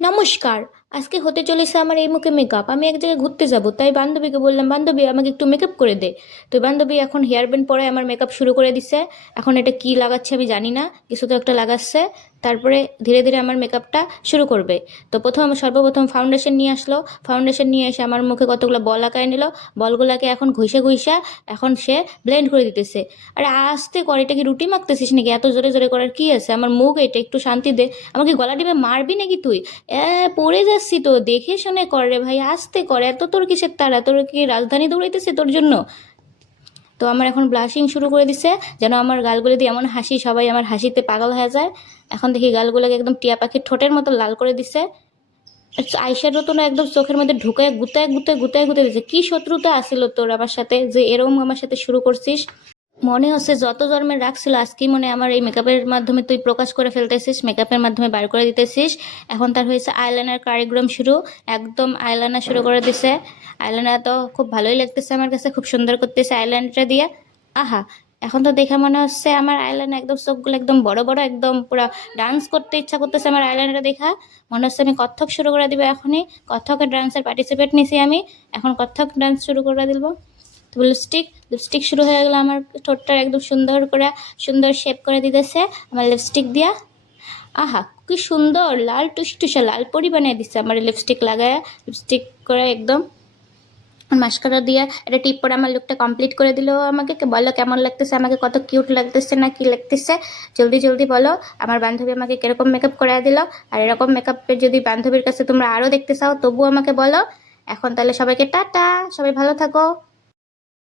নমস্কার। আজকে হতে চলেছে আমার এই মুখে মেকআপ। আমি এক জায়গায় ঘুরতে যাব, তাই বান্ধবীকে বললাম, বান্ধবী আমাকে একটু মেকআপ করে দে। তো বান্ধবী এখন হেয়ার ব্যান্ড পরে আমার মেকআপ শুরু করে দিছে। এখন এটা কি লাগাচ্ছে আমি জানি না, কিছু তো একটা লাগাচ্ছে। তারপরে ধীরে ধীরে আমার মেকআপটা শুরু করবে। তো সর্বপ্রথম ফাউন্ডেশন নিয়ে আসলো। ফাউন্ডেশন নিয়ে এসে আমার মুখে কতগুলো বল আঁকায় নিল। বলগুলাকে এখন ঘষে ঘষে এখন সে ব্লেন্ড করে দিতেছে। আরে আস্তে করে, এটা কি রুটি মাখতেছিস নাকি? এত জোরে জোরে করার কি আছে? আমার মুখ এটা, একটু শান্তি দে। আমাকে গলা টিপে মারবি নাকি তুই? পড়ে যাচ্ছি তো, দেখে শুনে কর রে ভাই, আস্তে কর। এত তোর কিসের তাড়া? তোর কি রাজধানী দৌড়াইতেছে তোর জন্য? তো আমার এখন ব্লাশিং শুরু করে দিছে, যেন আমার গালগুলো দিয়ে এমন হাসি, সবাই আমার হাসিতে পাগল হয়ে যায়। এখন দেখি গালগুলোকে একদম টিয়া পাখির ঠোঁটের মতো লাল করে দিছে। আইশ্যাডো তো না, একদম চোখের মধ্যে ঢুকায় গুতায় গুতায় গুতায় গুতায় দিছে। কি শত্রুতা আসিল তোর আমার সাথে যে এরকম আমার সাথে শুরু করছিস? মনে হচ্ছে যত জন্মের রাগ ছিল আজকেই মনে হয় আমার এই মেকআপের মাধ্যমে তুই প্রকাশ করে ফেলতেছিস, মেকআপের মাধ্যমে বার করে দিতেছিস। এখন তার হয়েছে আইলাইনার কারিক্রম শুরু। একদম আইলাইনার শুরু করে দিছে। আইলাইনার তো খুব ভালোই লাগতেছে আমার কাছে, খুব সুন্দর করতেছে আইলাইনারটা দিয়ে। আহা, এখন তো দেখে মনে হচ্ছে আমার আইলাইনার একদম চোখগুলো একদম বড় বড়, একদম পুরো ডান্স করতে ইচ্ছা করতেছে আমার আইলাইনারটা দেখা। মনে হচ্ছে আমি কত্থক শুরু করে দিব এখনই। কত্থকের ডান্সের পার্টিসিপেট নিছি আমি, এখন কত্থক ডান্স শুরু করে দিব। তো লিপস্টিক লিপস্টিক শুরু হয়ে গেল। আমার ঠোঁটটা একদম সুন্দর করে সুন্দর শেপ করে দিতেছে আমার লিপস্টিক দিয়া। আহা, কি সুন্দর লাল টুসটুসা লাল পরি বানিয়ে দিচ্ছে আমার লিপস্টিক লাগায়। লিপস্টিক করে একদম মাস্কারা দিয়ে এটা টিপ পরে আমার লুকটা কমপ্লিট করে দিল। আমাকে বলো কেমন লাগতেছে, আমাকে কত কিউট লাগতেছে না কি লাগতেছে? জলদি জলদি বলো। আমার বান্ধবী আমাকে কিরকম মেকআপ করে দিল। আর এরকম মেকআপের যদি বান্ধবীর কাছে তোমরা আরও দেখতে চাও তবুও আমাকে বলো। এখন তাহলে সবাইকে টাটা, সবাই ভালো থাকো।